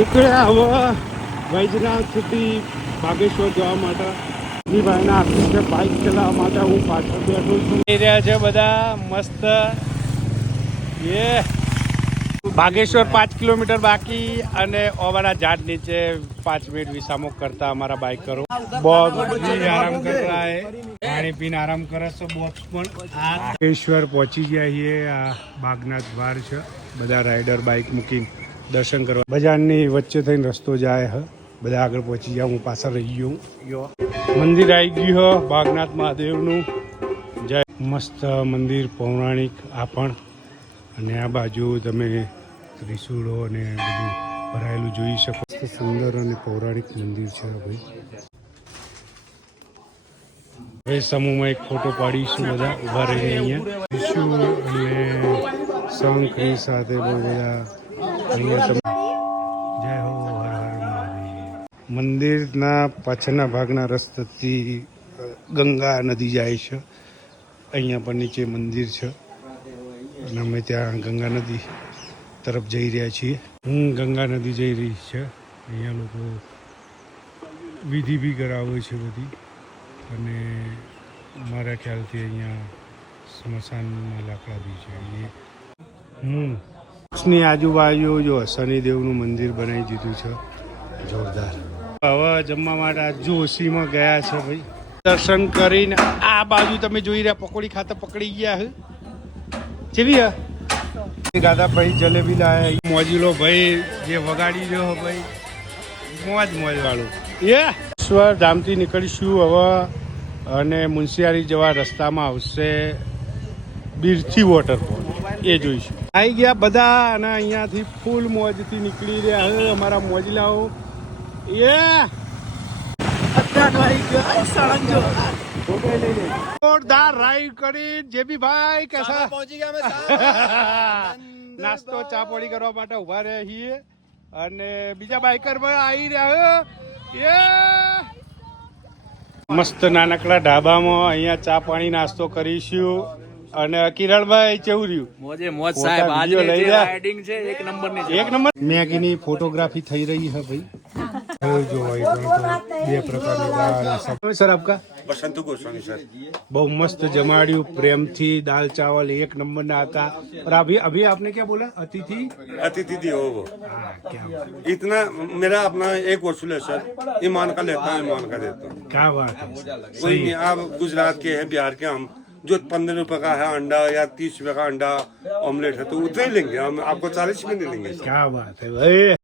નીકળ્યા હવે વૈજનાથથી બાગેશ્વર જવા માટે ભાઈના આખી બાઇક ચલાવવા માટે હું પાછળ બેઠો છું. જઈ રહ્યા છે બધા મસ્ત. બાગેશ્વર 5 કિલોમીટર બાકી અને ઓવાના ઝાડ નીચે 5 मिनट विश्राम करता हमारा बाइकरो. बॉस भी आराम कर रहा है, पानी पीने आराम करे છે બોસ પણ. બાગેશ્વર પહોંચી ગયા છીએ. આ બાગના દ્વાર છે. બધા રાઇડર બાઇક મૂકીને દર્શન કરવા બજારની વચ્ચે થઈને રસ્તો જાય હ. બધા આગળ પહોંચી ગયા, હું પાછળ રહી ગયો. મંદિર આવી ગયું હ બાગનાથ મહાદેવનું. જય મસ્ત મંદિર પૌરાણિક આ પણ. અને આ બાજુ તમે ત્રિશુળો અને બધું ભરાયેલું જોઈ શકો. સુંદર અને પૌરાણિક મંદિર છે ભાઈ. હવે સમૂહમાં એક ફોટો પાડીશું બધા ઉભા રહીને અહીંયા. ત્રિશુળ અને શંખની સાથે બહુ બધા અહીંયા તમે. જય હો હર હર મહાદેવ. મંદિરના પાછળના ભાગના રસ્તાથી ગંગા નદી જાય છે. અહીંયા પણ નીચે મંદિર છે અને અમે ત્યાં ગંગા નદી તરફ જઈ રહ્યા છીએ. ગંગા નદી જઈ રહી છે. અહીંયા લોકો વિધિ બી કરાવે છે બધી. અને મારા ખ્યાલથી અહીંયા સ્મશાનમાં લાકડા બી છે. ની આજુબાજુ જો શનિદેવનું મંદિર બનાવી દીધું છે જોરદાર. હવે જમવા માટે જોશીમાં ગયા છે ભાઈ. દર્શન કરીને આ બાજુ તમે જોઈ રહ્યા પકોડી ખાતા પકડી ગયા હે. જેવી દાદાભાઈ જલેબી લાયા. મોજીલો ભાઈ જે વગાડી રહ્યો ભાઈ, મોજ વાળું. ઈશ્વર ધામથી નીકળીશું હવે અને મુનશિયારી જવા રસ્તામાં આવશે બિરથી વોટરફોલ, એ જોઈશું. આવી ગયા બધા અને અહીંયાથી ફૂલ મોજથી નીકળી રહ્યા હવે અમારા મોજલાઓ. જોરદાર રાઈડ કરી જેબી ભાઈ કેસા પહોંચી ગયા. નાસ્તો ચા પાણી કરવા માટે ઉભા રહ્યા છીએ અને બીજા બાઇકર આવી રહ્યા. મસ્ત નાનકડા ઢાબામાં અહીંયા ચા પાણી નાસ્તો કરીશું. અને કિરણભાઈ કેવું રહ્યું? મોજે મોજ સાહેબ. આજે જે રાઇડિંગ છે એક નંબરની છે. એક નંબર. મેગીની ફોટોગ્રાફી થઈ રહી છે ભાઈ. जो બે પ્રકારની દાળ. સર આપકા बसंत गोस्वामी सर. બહુ મસ્ત જમાડ્યું પ્રેમથી. દાલ चावल एक नंबर ना आता. और अभी आपने क्या बोला? अतिथि अतिथि दी हो वो. हाँ, क्या इतना मेरा अपना एक वसूल है सर. ईमान का लेता हूँ, ईमान का देता हूँ. क्या बात है. कोई नहीं. आप गुजरात के हैं, बिहार के. हम जो 15 रुपए का है अंडा या 30 रुपए का अंडा ऑमलेट है तो उतना ही लेंगे हम. आपको 40 में नहीं लेंगे. क्या बात है भाई.